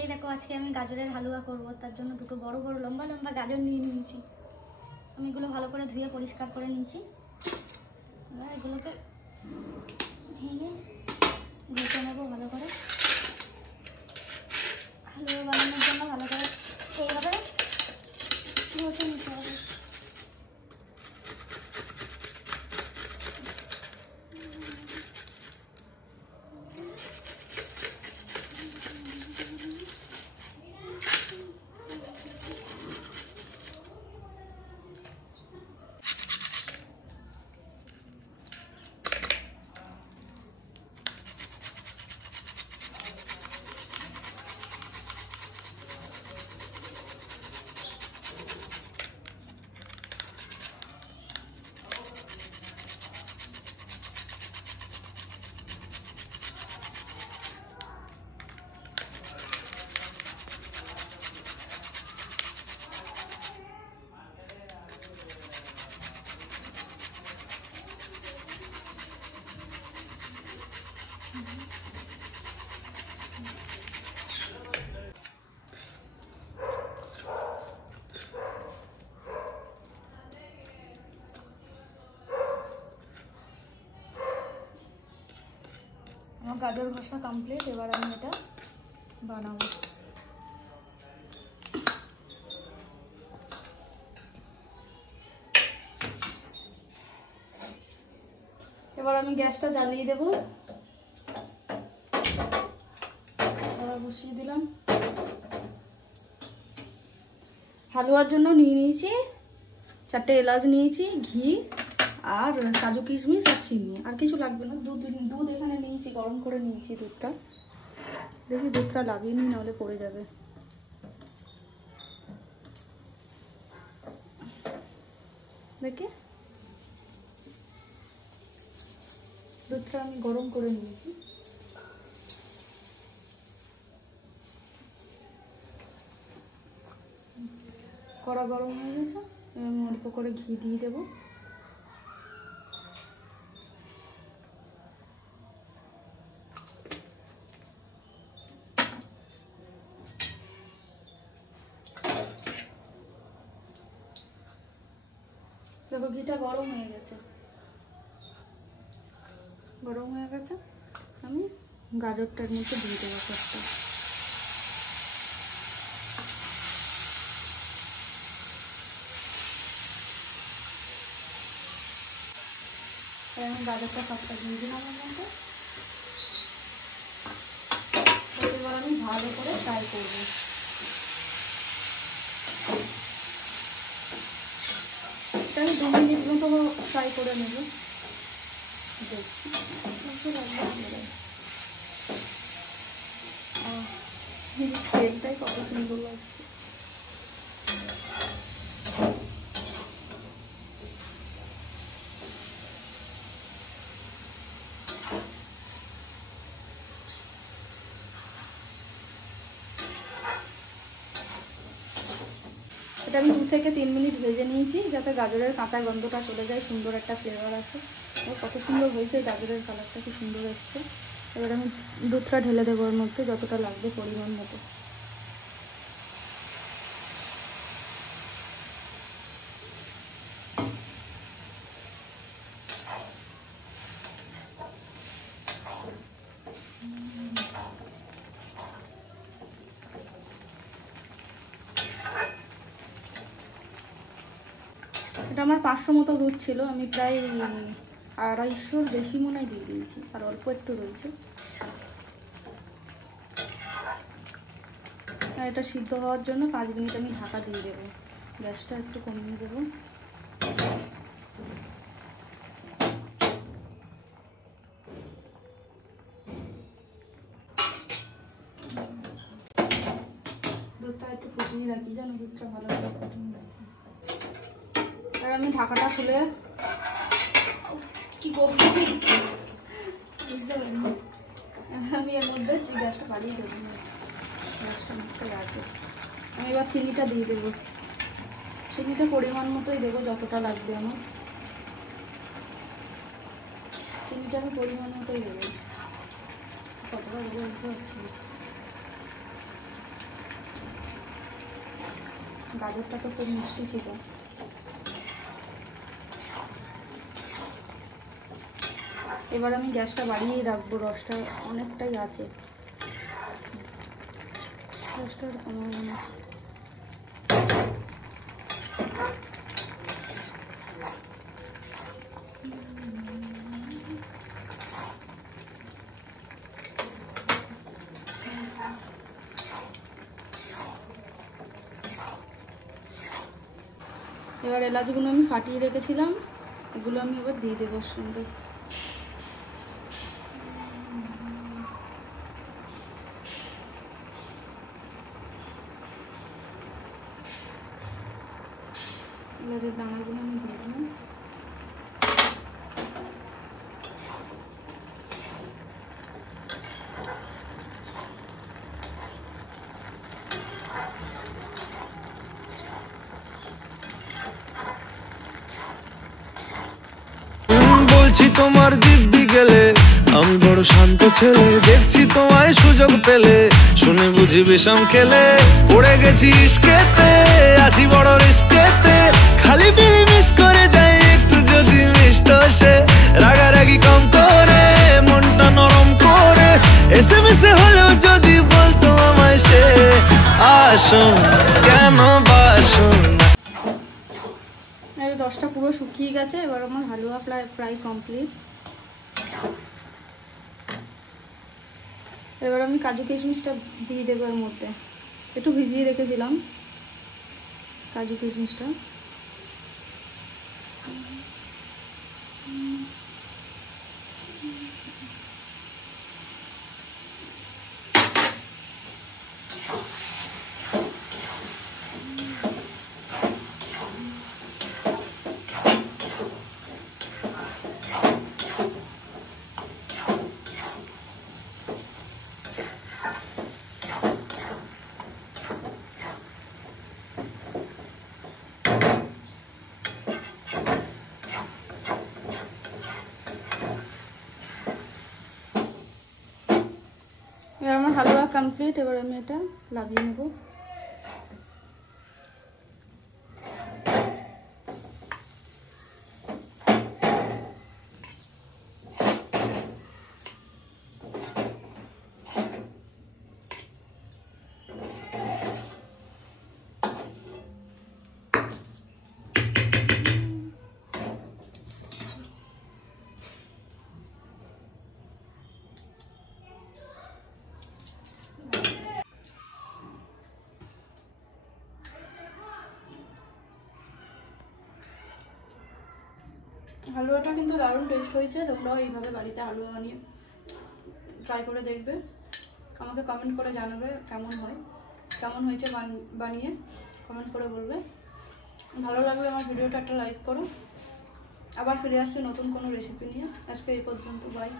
এই দেখো আজকে আমি গাজরের হালুয়া করব, তার জন্য দুটো বড় বড় লম্বা লম্বা গাজর নিয়ে নিয়েছি। আমি এগুলো ভালো করে ধুয়ে পরিষ্কার করে নিয়েছি। এবার এগুলোকে ভেঙে ঘষে নেবো ভালো করে। হালুয়া বানানোর জন্য ভালো করে এইভাবে ঘষে নিতে হবে। আমার গাজর ঘষা কমপ্লিট। এবার আমি এটা বানাবো। এবার আমি গ্যাসটা জ্বালিয়ে দেব। এবার বসিয়ে দিলাম। হালুয়ার জন্য নিয়ে নিয়েছি 4টে এলাচ নিয়েছি, ঘি আর কাজু কিশমিশ আর চিনি, আর কিছু লাগবে না। দুধ এখানে নিয়েছি, গরম করে নিয়েছি দুধটা। দেখি দুধটা লাগিয়ে নি, নাহলে পড়ে যাবে। দেখে দুধটা আমি গরম করে নিয়েছি। কড়া গরম হয়ে গেছে, আমি অল্প করে ঘি দিয়ে দেবো। দেখো ঘিটা গরম হয়ে গেছে। গরম হয়ে গেছে, আমি গাজরটার মধ্যে দিয়ে দেবো সবটা। আমি গাজরটা সবটা দিয়ে দিলাম ওর মধ্যে। এবার আমি ভালো করে ফ্রাই করবো। আমি 2 মিনিট মতো ফ্রাই করে নেব। তেলটাই কত সুন্দর লাগছে। এটা আমি 2 থেকে 3 মিনিট ভেজে নিয়েছি, যাতে গাজরের কাঁচা গন্ধটা চলে যায়, সুন্দর একটা ফ্লেভার আসে। কত সুন্দর হয়েছে, গাজরের কালারটা কি সুন্দর এসছে। এবার আমি দুধটা ঢেলে দেবো ওর মধ্যে, যতটা লাগবে পরিমাণ মতো। এটা আমার 500 মতো দুধ ছিল, আমি প্রায় 250-র বেশি মনে হয় দিয়ে দিয়েছি, আর অল্প একটু রয়েছে। আর এটা সিদ্ধ হওয়ার জন্য 5 মিনিট আমি ঢাকা দিয়ে দেবো। গ্যাসটা একটু কমিয়ে দেবো। দুধটা একটু ফুটিয়ে রাখি, যেন দুধটা ভালো করে ফুটিয়ে রাখি। আর আমি ঢাকাটা খুলে কি করবো বুঝতে পারি, আমি এর মধ্যে গ্যাসটা বাড়িয়ে দেবো। গ্যাসটা অনেকটাই আছে। আমি এবার চিনিটা দিয়ে দেবো। চিনিটা পরিমাণ মতোই দেবো, যতটা লাগবে আমার। চিনিটা আমি পরিমাণ মতোই দেবো। কতটা দেবো বুঝতে পারছি না। গাজরটা তো খুব মিষ্টি ছিল। এবার আমি গ্যাসটা বাড়িয়েই রাখবো, রসটা অনেকটাই আছে, রসটা কমাবো না। এবার এলাচগুলো আমি ফাটিয়ে রেখেছিলাম, এগুলো আমি এবার দিয়ে দেবো ওর সঙ্গে। এলাচের দানাগুলো আমি দিয়ে দিলাম। বলছি তোমার দিব্যি গেলে আমি বড় শান্ত ছেলে, দেখছি তোমায় সুযোগ পেলে শুনে বুঝি বিষম খেলে, পড়ে গেছি ইস্কেতে আছি বড় রিস্কেতে, খালি বিলি মিস করে যাই একটু যদি মিষ্ট সে, রাগারাগি কম করে মনটা নরম করে, এসে মিশে হলেও যদি বলতো আমায় সে, আসুন কেন বাসুন। রসটা পুরো শুকিয়ে গেছে, এবার আমার হালুয়া প্রায় কমপ্লিট। এবার আমি কাজু কিশমিশটা দিয়ে দেবো এর মধ্যে, একটু ভিজিয়ে রেখেছিলাম কাজু কিশমিশটা। এবার আমার হালুয়া কমপ্লিট, এবার আমি এটা লাগিয়ে নেব। হালুয়াটা কিন্তু দারুণ টেস্ট হয়েছে, তোমরাও এইভাবে বাড়িতে হালুয়া বানিয়ে ট্রাই করে দেখবে, আমাকে কমেন্ট করে জানাবে কেমন হয়, কেমন হয়েছে বানিয়ে কমেন্ট করে বলবে। ভালো লাগবে আমার ভিডিওটা একটা লাইক করো। আবার ফিরে আসছি নতুন কোনো রেসিপি নিয়ে। আজকে এই পর্যন্ত, বাই।